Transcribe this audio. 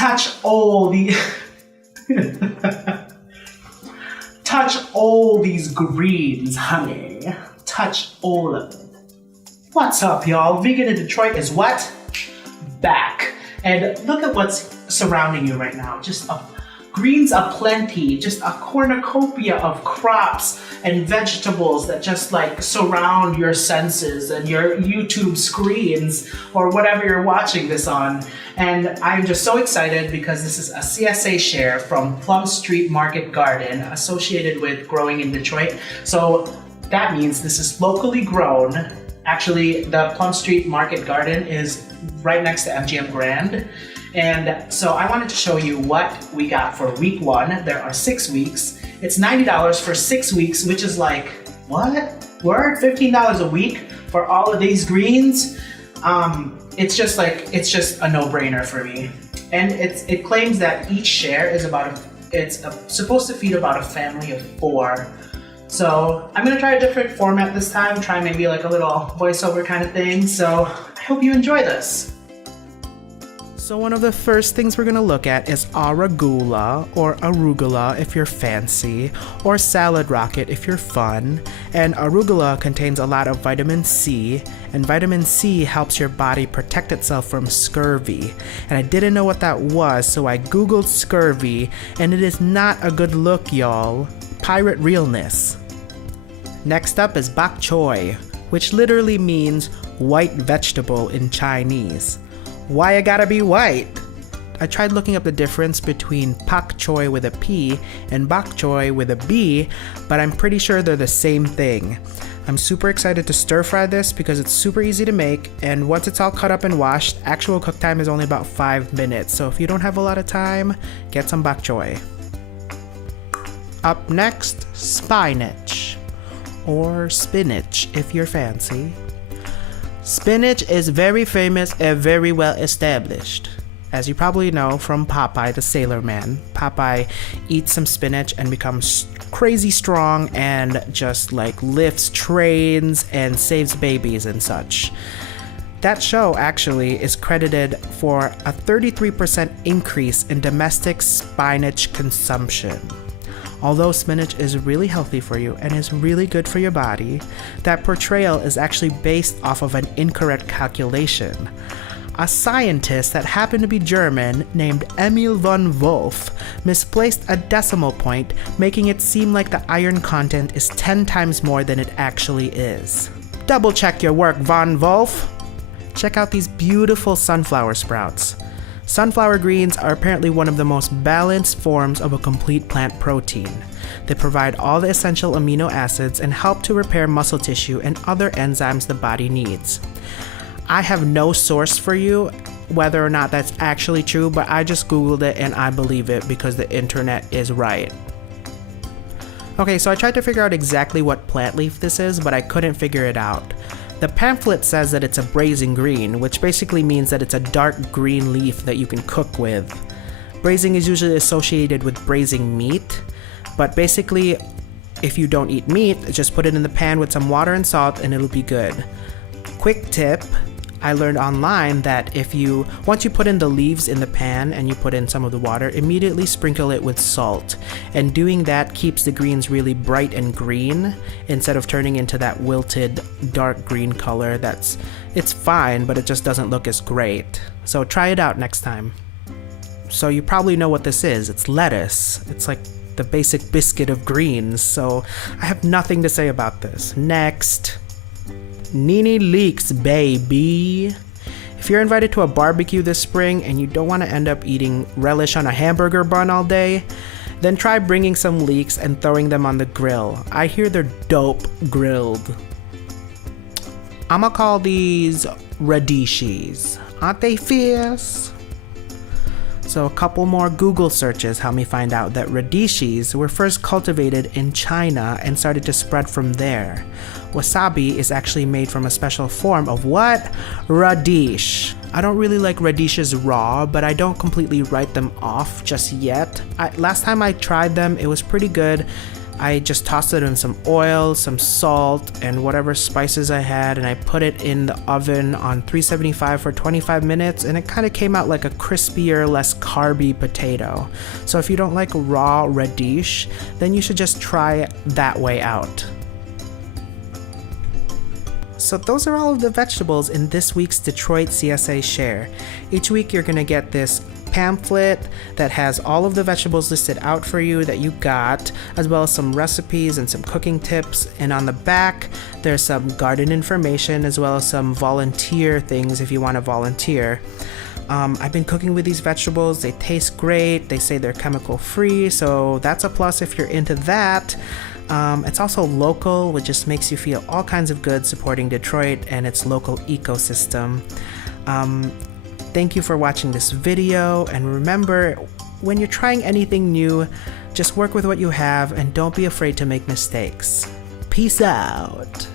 touch all the touch all these greens, honey. Touch all of it. What's up, y'all? Vegan in Detroit is what? Back. And look at what's surrounding you right now. Just greens aplenty, just a cornucopia of crops and vegetables that just like surround your senses and your YouTube screens or whatever you're watching this on. And I'm just so excited because this is a CSA share from Plum Street Market Garden associated with Growing in Detroit. So that means this is locally grown. Actually, the Plum Street Market Garden is right next to MGM Grand. And so I wanted to show you what we got for week 1. There are 6 weeks. It's $90 for 6 weeks, which is like, what? Word? $15 a week for all of these greens? It's just a no-brainer for me. And it claims that each share is supposed to feed about a family of 4. So I'm gonna try a different format this time, try maybe like a little voiceover kind of thing. So I hope you enjoy this. So one of the first things we're gonna look at is Arugula, or Arugula if you're fancy, or Salad Rocket if you're fun. And Arugula contains a lot of vitamin C, and vitamin C helps your body protect itself from scurvy. And I didn't know what that was, so I googled scurvy, and it is not a good look, y'all. Pirate realness. Next up is Bok Choy, which literally means white vegetable in Chinese. Why it gotta be white? I tried looking up the difference between Pak Choy with a P and Bok Choy with a B, but I'm pretty sure they're the same thing. I'm super excited to stir fry this because it's super easy to make, and once it's all cut up and washed, actual cook time is only about 5 minutes, so if you don't have a lot of time, get some Bok Choy. Up next, Spinach, or spinach if you're fancy. Spinach is very famous and very well established. As you probably know from Popeye the Sailor Man, Popeye eats some spinach and becomes crazy strong and just like lifts trains and saves babies and such. That show actually is credited for a 33% increase in domestic spinach consumption. Although spinach is really healthy for you and is really good for your body, that portrayal is actually based off of an incorrect calculation. A scientist that happened to be German named Emil von Wolf misplaced a decimal point, making it seem like the iron content is 10 times more than it actually is. Double check your work, von Wolf! Check out these beautiful sunflower sprouts. Sunflower greens are apparently one of the most balanced forms of a complete plant protein. They provide all the essential amino acids and help to repair muscle tissue and other enzymes the body needs. I have no source for you whether or not that's actually true, but I just googled it and I believe it because the internet is right. Okay, so I tried to figure out exactly what plant leaf this is, but I couldn't figure it out. The pamphlet says that it's a braising green, which basically means that it's a dark green leaf that you can cook with. Braising is usually associated with braising meat, but basically, if you don't eat meat, just put it in the pan with some water and salt and it'll be good. Quick tip, I learned online that once you put in the leaves in the pan and you put in some of the water, immediately sprinkle it with salt. And doing that keeps the greens really bright and green instead of turning into that wilted dark green color it's fine, but it just doesn't look as great. So try it out next time. So you probably know what this is. It's lettuce. It's like the basic biscuit of greens, so I have nothing to say about this. Next. Nene leeks, baby. If you're invited to a barbecue this spring and you don't want to end up eating relish on a hamburger bun all day, then try bringing some leeks and throwing them on the grill. I hear they're dope grilled. I'ma call these radishes. Aren't they fierce? So a couple more Google searches helped me find out that radishes were first cultivated in China and started to spread from there. Wasabi is actually made from a special form of what? Radish. I don't really like radishes raw, but I don't completely write them off just yet. Last time I tried them, it was pretty good. I just tossed it in some oil, some salt, and whatever spices I had, and I put it in the oven on 375 for 25 minutes, and it kind of came out like a crispier, less carby potato. So if you don't like raw radish, then you should just try it that way out. So those are all of the vegetables in this week's Detroit CSA Share. Each week you're going to get this pamphlet that has all of the vegetables listed out for you that you got, as well as some recipes and some cooking tips. And on the back, there's some garden information as well as some volunteer things if you want to volunteer. I've been cooking with these vegetables. They taste great. They say they're chemical free, so that's a plus if you're into that. It's also local, which just makes you feel all kinds of good supporting Detroit and its local ecosystem. Thank you for watching this video, and remember, when you're trying anything new, just work with what you have and don't be afraid to make mistakes. Peace out!